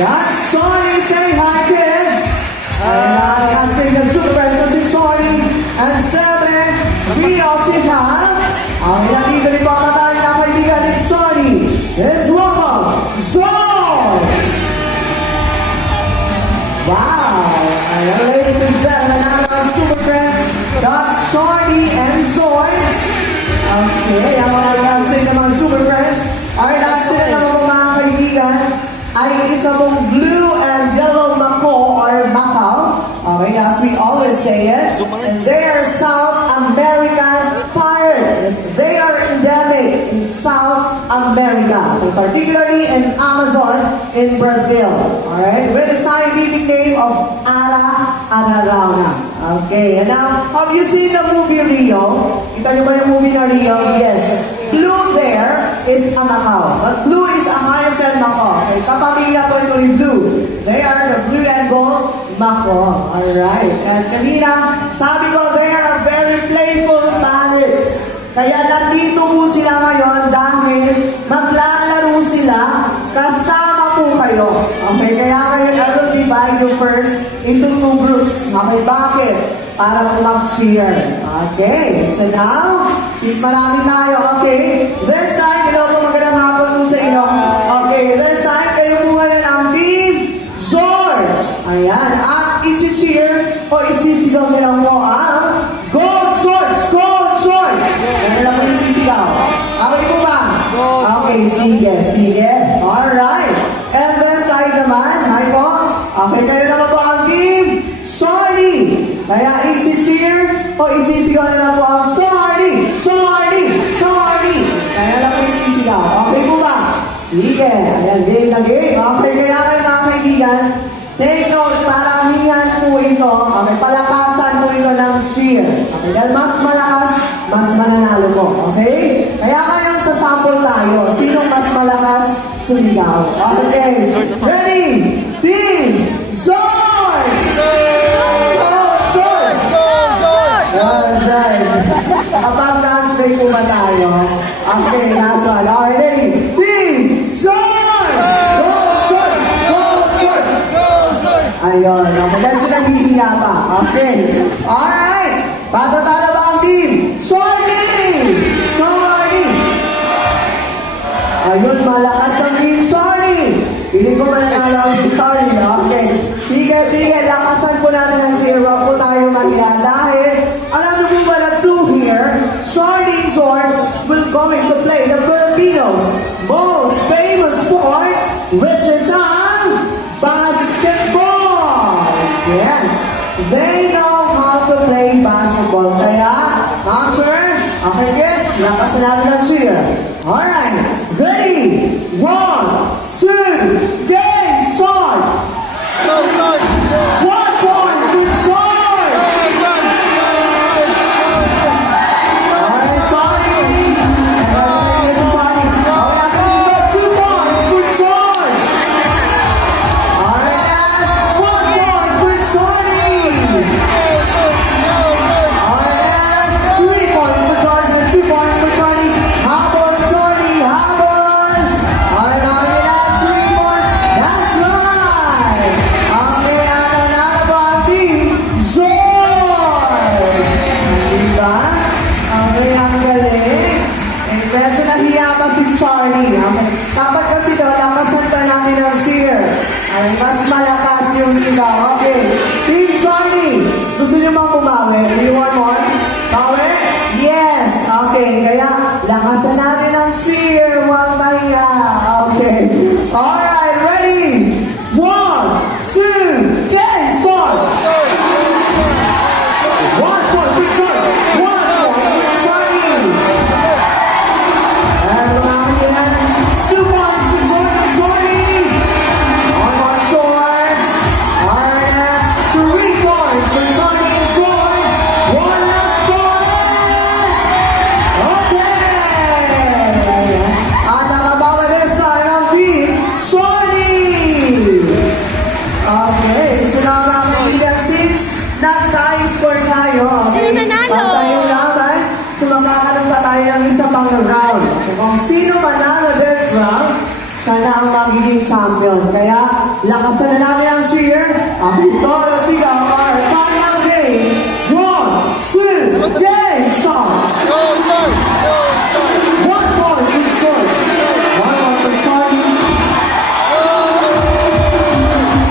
That's Shawnee. Say hi, kids. Kasi the super friends na si Shawnee. And syempre, we also have ang nandito ni Pamatay na kaibigan ni Shawnee. Let's welcome George! Wow! Ayan, ladies and gentlemen, ang mga super friends, that's Shawnee and George. Okay, ang mga kasi ng mga super friends, ay nasa ng mga kaibigan, ay isa mong blue and yellow mako or Macau. Okay, as we always say it. And they are South American pirates. They are endemic in South America, particularly in Amazon in Brazil. Alright, with the scientific name of Ara Ararauna. Okay, and now, have you seen the movie Rio? Kita niyo ba yung movie na Rio? Yes. Blue there is a Macau. But blue is a hyacinth Macau. Okay, kapamilya ko ito yung blue. They are the blue and gold Macau. Alright. And kanina, sabi ko, they are very playful parrots. Kaya nandito po sila ngayon dahil maglalaro sila kasama po kayo. Okay, kaya ngayon I will divide you first into two groups. Okay, bakit? Para mag-cheer. Okay, so now, since marami tayo, okay, this side, hello po, magandang hapon po sa inyo. Okay, this side, kayo po ngayon ang team George. Ayan, at i-cheer o isisigaw nila mo ang Go George! Go George! Ano lang po isisigaw? Okay po ba? Okay, sige. Alright. And this side naman, hi po. Okay, kayo naman po ang team Shawnee. Kaya i-cheer o isisigaw nila po ang Shawnee! Kaya lang po isisigaw. Okay po ba? Sige. Ayan, game na game. Okay, kaya kayo mga kaibigan, take note, paramihan po ito. Okay, palakasan po ito ng cheer. Okay, dahil mas malakas, mas mananalo po. Okay? Kaya ngayon sa sample tayo. Sinong mas malakas, sumigaw. Okay. Ready? Team George! Kapag dance break po ba tayo? Okay, last one. Okay, ready? Team George! Go, George! Ayun, okay. Dahil sila hihila pa. Okay. Alright. Patatala ba ang team? Shawnee! Ayun, malakas ang team Shawnee! Hindi ko mananalo ang team Shawnee. Okay. Sige. Lakasan po natin ang cheer. Huwag po tayo mahiya. Dahil, alam niyo po ba na here, Shawnee and George will going to play the Filipinos' most famous sports, which is basketball. Yes, they know how to play basketball. Kaya, answer, okay guys, lakasan natin ang cheer. Alright, ready? 1, 2, game start! 1 point to George! Alright, Shawnee. Listen, Shawnee. Alright, after you got 2 points for George. Alright, 1 point for Shawnee. Alright, 3 points for George and 2 points for Shawnee. Habol, Shawnee, habol. Alright, now 3 points. That's right. Okay, nanalo po ang team George. Diba? Okay, ang galing. Eh, medyo nahiya pa si Shawnee. Okay. Dapat kasi daw, lakasan pa natin ang cheer. Ay, mas malakas yung sigaw. Okay. Team Shawnee, gusto niyo bang bumawi? Do you want more? Bawi? Yes. Okay, kaya lakasan natin ang cheer. Huwag mahiya. Okay. Alright, ready? 1, 2, game start! 1 point for George! 1 point for Shawnee! And mga 2 points for George and Shawnee! 1 more George! Alright, 3 points for Shawnee and George! 1 last point! Okay! At nakabawa din sa team Shawnee! siya na ang magiging champion. Kaya, lakasan na namin ang cheer. Ang ito na siya our final game. 1, 2, game start! Go, sir! Go, sir! 1 point to George. 1 point for Charlie.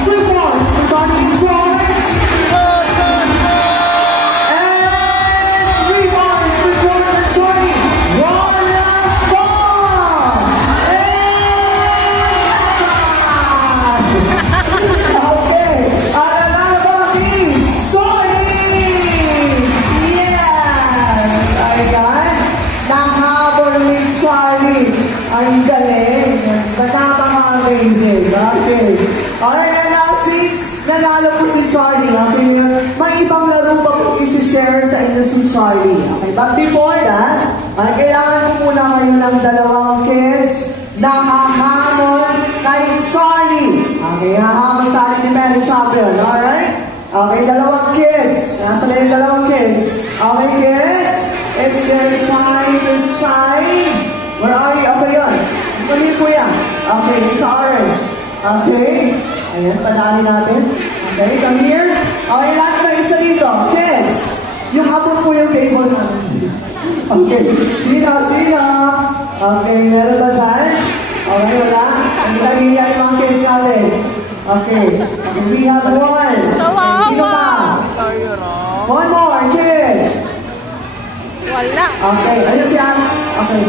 2 points for Charlie and George. Go, sir! And 3 points for Jordan and Charlie. One last ball. And that's all. Okay. At another team, Charlie. Yes. Ayan. Nakahabol ni Charlie. Ang galing. Napaka-amazing. Okay. Alright, and now 6. Nanalo po si Charlie. Okay. May ibang laro pa po isi-share sa inyo si Charlie. Okay. But before that, ay kailangan ko muna kayo ng dalawang kids na hahamon kay Charlie. Okay. Hahamon sa atin ni Mary Champion. Alright? Okay. Dalawang kids. Nasaan na yung dalawang kids? Okay, kids. It's their time to shine. Where are you? Okay, yun. Mali po yan. Okay, dito orange. Okay. Ayan, padaanin natin. Okay, come here. Okay, lahat na isa dito. Kids, yung abot po yung table namin. Okay, sino? Okay, meron ba dyan? Okay, wala. Hindi naghihiya yung mga kids natin. Okay, we have 1. Sino pa? One more, kids. Wala. Okay, ayun siya. Okay.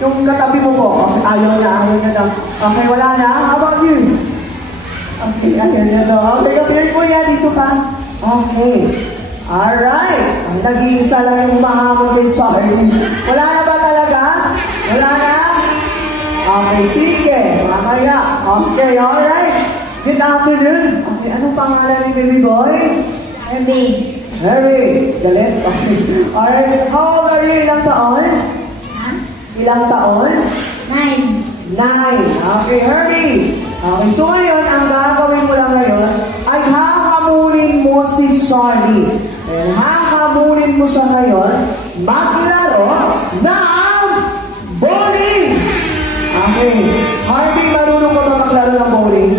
Yung katabi mo po. Okay, ayaw niya daw. Okay, wala na. How about you? Okay, ayaw niya daw. Okay, kapilin po niya. Dito ka. Okay. Alright. Ang nag-iisa lang yung mahamon kay Charlie. Wala na ba talaga? Wala na? Okay, sige. Mamaya. Okay, alright. Good afternoon. Okay, anong pangalan ni baby boy? Herbie. Harry, galit. Okay. Alright, how old are you? Ilang taon? Ha? Ilang taon? 9. 9. Okay, Harry. Okay, so ngayon, ang gagawin mo lang ngayon ay hahamunin mo si Charlie. Ayan, hahamunin mo siya ngayon maglaro ng bowling. Okay, Harvey, marunong ka ba maglaro ng bowling?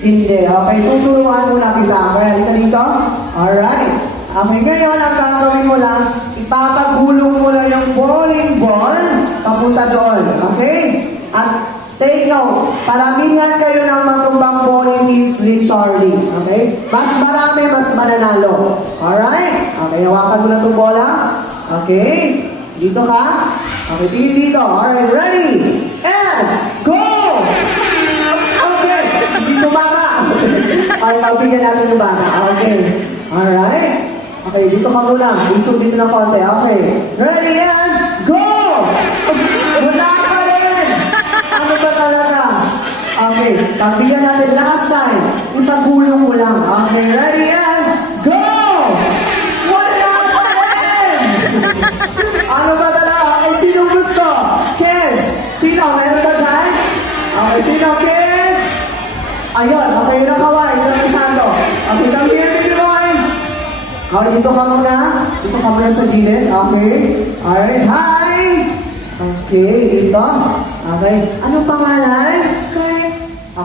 Hindi. Okay, tuturuan muna kita. Kaya halika dito. Alright. Okay, ngayon ang gagawin mo lang, ipapagulong mo lang yung bowling ball papunta doon. Okay? At take note, paramihan kayo ng matumbang bowling hits ni Charlie. Okay? Mas marami, mas mananalo. Alright? Okay, hawakan mo na itong bola. Okay? Dito ka. Okay, tingin dito. Alright, ready? And go! Okay, hindi tumama. Okay, pagbigyan natin yung bata. Okay. Alright. Okay, dito ka muna. Usog dito ng konti. Okay. Ready and go! Wala ka rin! Ano ba talaga? Okay, pagbigyan natin last time. Ipagulong mo lang. Okay, ready and go! Wala ka rin! Ano ba talaga? Okay, sino gusto? Kids! Sino? Meron ba dyan? Okay, sino kids? Ayun, okay, yun ang kaway, yun ang santo. Okay, come here, baby boy. Okay, dito ka muna. Dito ka muna sa gilid. Okay. Alright, hi! Okay, dito. Okay, anong pangalan? Kurt.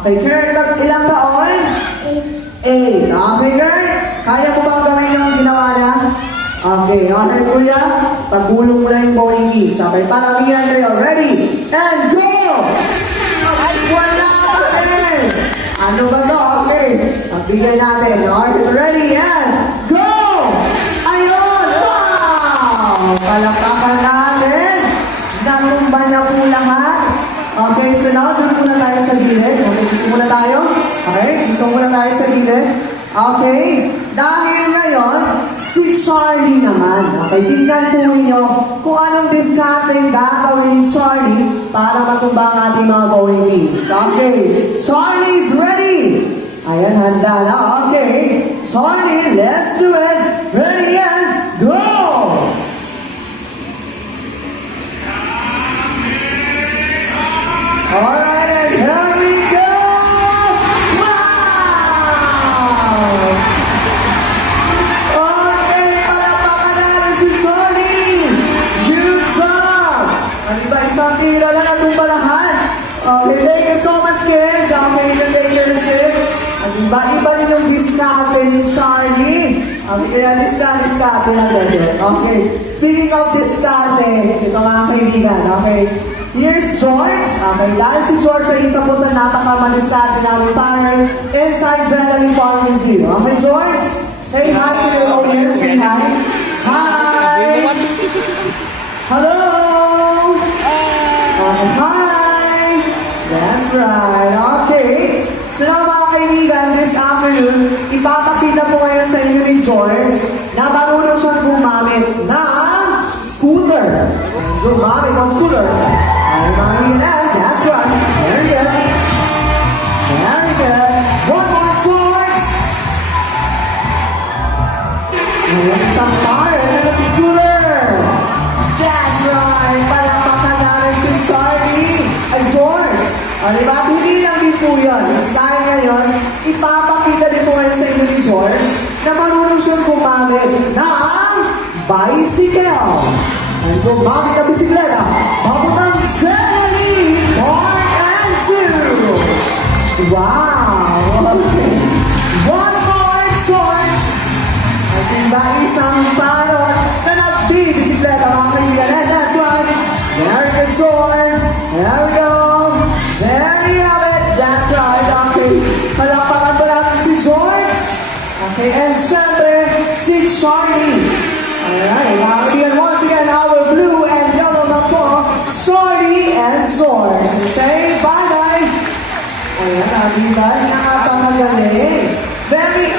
Okay, Kurt, ilang taon? 8. 8. Okay, Kurt, kaya mo bang gawin yung ginawa niya? Okay, okay, kuya. Pagulong mo lang yung bowling keys. Okay, paramihan kayo. Ready? And go! Wala ka rin! Ano ba to? Okay. Pagbigay natin. Okay, ready? And go! Ayun! Wow! Palakpakan natin. Natumba na po lahat. Okay, so now, doon muna tayo sa gilid. Okay, dito muna tayo. Okay, dito muna tayo sa gilid. Okay, dahil ngayon, si Charlie naman. Okay, tingnan po ninyo kung anong discarding gagawin ni Charlie para matumba ang ating mga bowling pins. Okay, Charlie's ready. Ayan, handa na. Okay, Charlie, let's do it. Ready and go! Alright, and here we go! Wow! Okay, palakpakan natin si Charlie! Good job! Ano ba, isang tira lang Iba-iba rin yung diskarte ni Charlie. Okay, kaya diskarte natin. Okay, speaking of diskarte, ito mga kaibigan, okay. Here's George. Okay, dahil si George ay isa po sa napaka-madiskarte namin partner inside Adrenaline Park Museum. Okay, George? Say hi to your audience. Say hi. Hi! Hello! Hi! That's right. Okay. So now mga kaibigan, this afternoon, ipapakita po ngayon sa inyo ni George na marunong siyang gumamit ng scooter. Gumamit ng scooter. Ay, mga kaibigan, that's right. Very good. Very good. One more, George. Ayan, isang part. Ayan si scooter. That's right. Palakpakan namin si Charlie. Ay, George. O, diba? Hindi lang din po yun. Mas dahil ngayon, ipapakita din po ngayon sa inyo ni George na marunong siyang gumamit ng bicycle. Ay, gumamit ng bisikleta. Papuntang Adrenaline Park and Zoo. Wow! Okay. One more, George. At diba isang parot na nagbibisikleta mga kaibigan. And that's right. Very good, George. There we go. There you have it. That's right. Okay. Palakpakan pa natin si George. Okay. And syempre, si Charlie. Alright. Mga kaibigan, once again, our blue and yellow na po, Charlie and George. Say bye-bye. Ayan, kaibigan. Nakapakagaling. Very